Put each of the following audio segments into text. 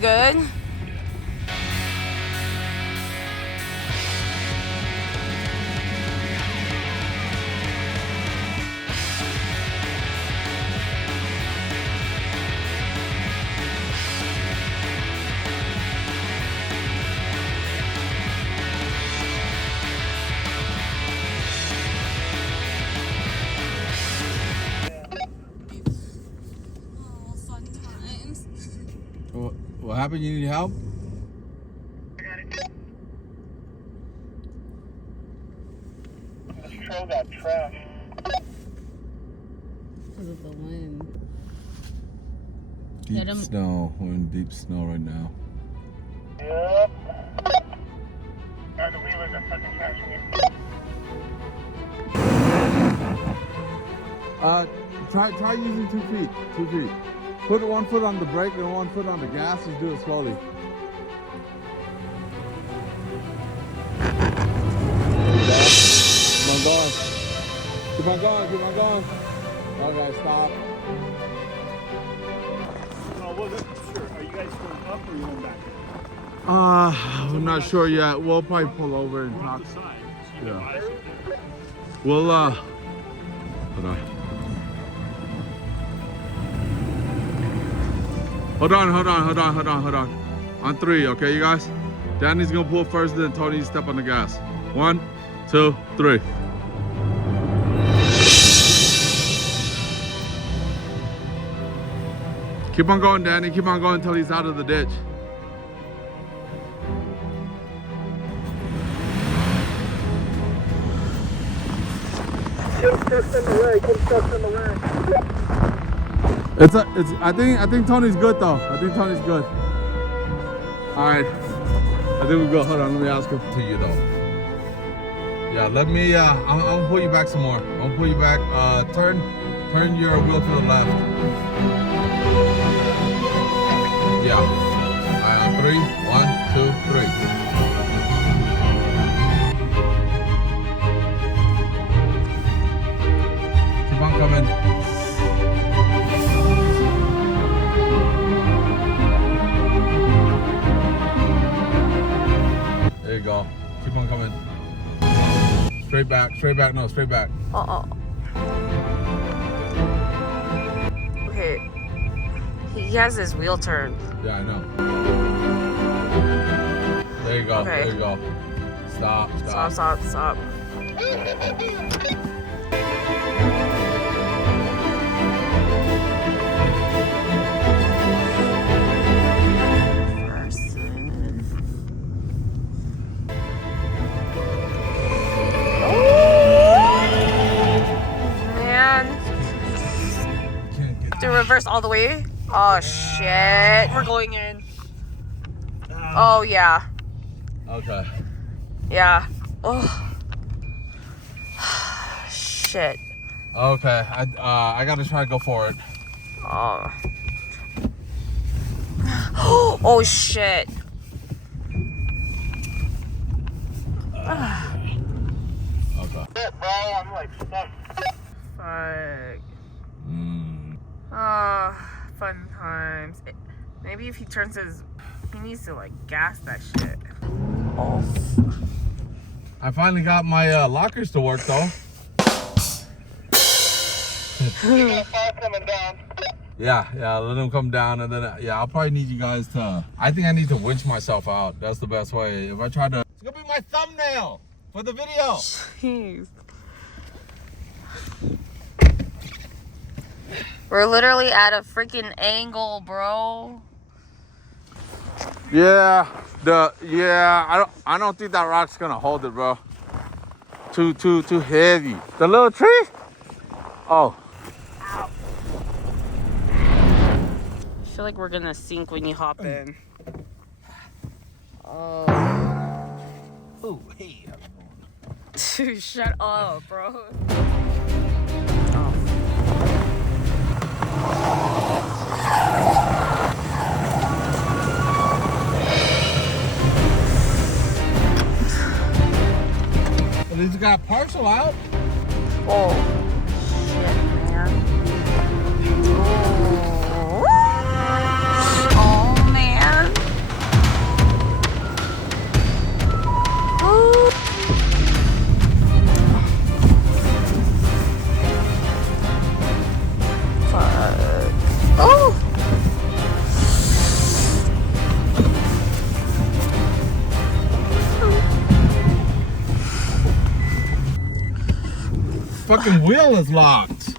good? What happened? You need help? I got it. This trail got trash. Because of the wind. Deep snow. We're in deep snow right now. Yep. The wheelers are fucking trashing it. Try using 2 feet. 2 feet. Put 1 foot on the brake and 1 foot on the gas. Just do it slowly. Keep on going. Keep on going. Keep on going. Okay, stop. Sure. Are you guys going up or are you going back? I'm not sure yet. We'll probably pull over and talk. The side, so you Yeah. can We'll hold on. Hold on. On 3, okay, you guys? Danny's gonna pull first, then Tony step on the gas. 1, 2, 3. Keep on going, Danny. Keep on going until he's out of the ditch. Get stuck in the way. Get stuck in the way. I think Tony's good though. I think Tony's good. All right. I think we go. Hold on. Let me ask him to you though. Yeah. Let me. I'm gonna pull you back some more. I'm gonna pull you back. Turn your wheel to the left. Yeah. All right. On 3. 1, 2, 3. Keep on coming. There you go. Keep on coming. Straight back, no, straight back. Okay. He has his wheel turned. Yeah, I know. There you go, Okay. there you go. Stop. Stop. To reverse all the way? Oh shit. We're going in. Oh yeah. Okay. Yeah. Oh. Shit. Okay, I gotta try to go forward. Oh. Oh shit. Okay. Shit, bro. I'm like stuck. Fuck. Ah, fun times. Maybe if he turns his, he needs to like gas that shit. Oh. I finally got my lockers to work though. You got 5 coming down. Yeah, let them come down and then, I'll probably need you guys to, I think I need to winch myself out. That's the best way. If I try to, it's gonna be my thumbnail for the video. Jeez. We're literally at a freaking angle, bro. Yeah, I don't think that rock's gonna hold it, bro. Too heavy. The little tree? Oh. Ow. I feel like we're gonna sink when you hop in. Oh. Oh, hey. Dude, shut up, bro. At least you got partial out. Oh, shit, man. Oh, man. fucking wheel is locked.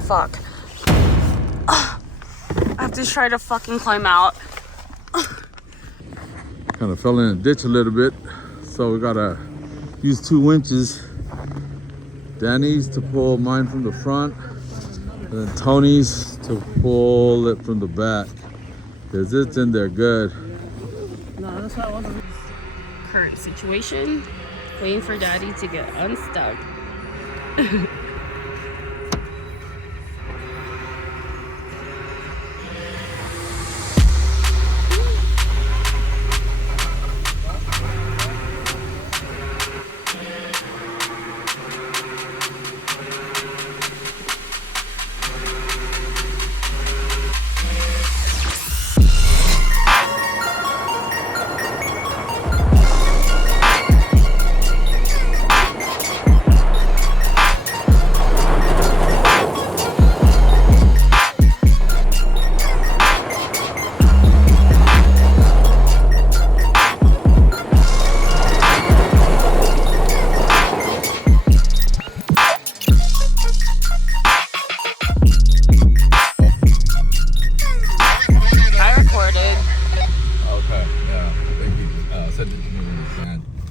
Fuck. I have to try to fucking climb out. Kind of fell in a ditch a little bit, so we gotta use 2 winches. Danny's to pull mine from the front, and then Tony's to pull it from the back, because it's in there good. No, that's what I wasn't. Current situation, waiting for Daddy to get unstuck.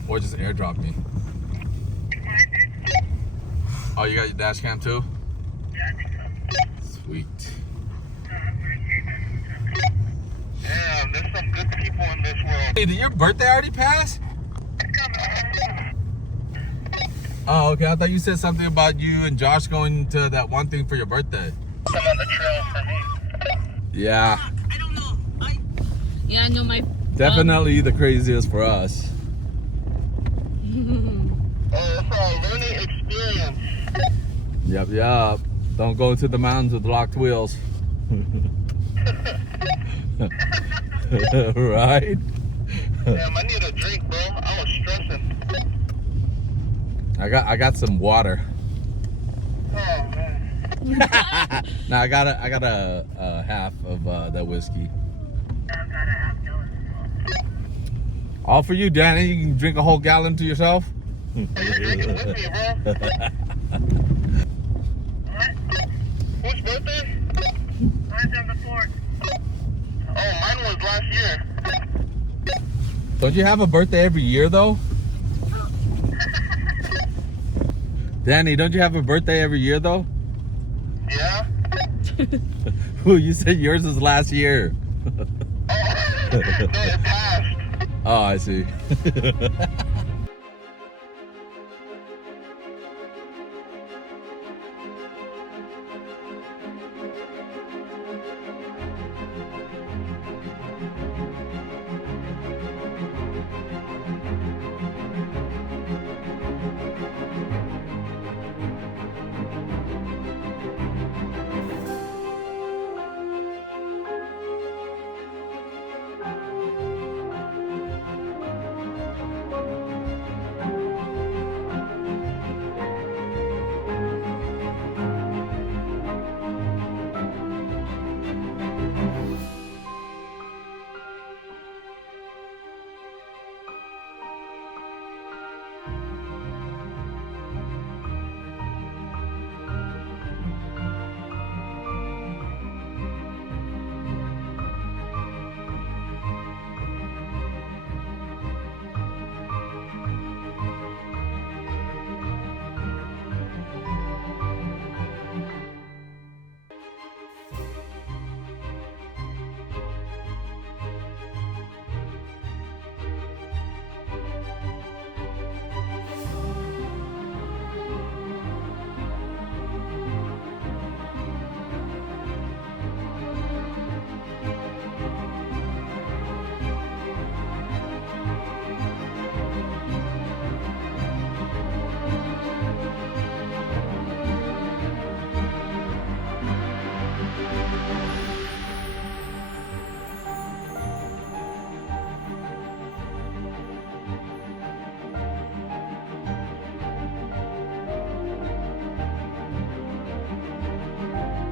Or just airdrop me. Oh, you got your dash cam too? Yeah, I think so. Sweet. Damn, there's some good people in this world. Hey, did your birthday already pass? Oh, okay. I thought you said something about you and Josh going to that one thing for your birthday. I'm on the trail for me. Yeah. I don't know. Yeah, I know my. Definitely the craziest for us. Oh, it's a learning experience. Yep. Don't go into the mountains with locked wheels. Right? Damn, I need a drink, bro. I was stressing. I got some water. Oh man. Now I got a half of that whiskey. I've got a half gallon. All for you, Danny. You can drink a whole gallon to yourself. You're drinking with me, bro. What? Whose birthday? Mine's on the 4th. Oh, mine was last year. Don't you have a birthday every year, though? Danny, don't you have a birthday every year, though? Yeah? Ooh, you said yours was last year. Oh, no, it passed. Oh, I see.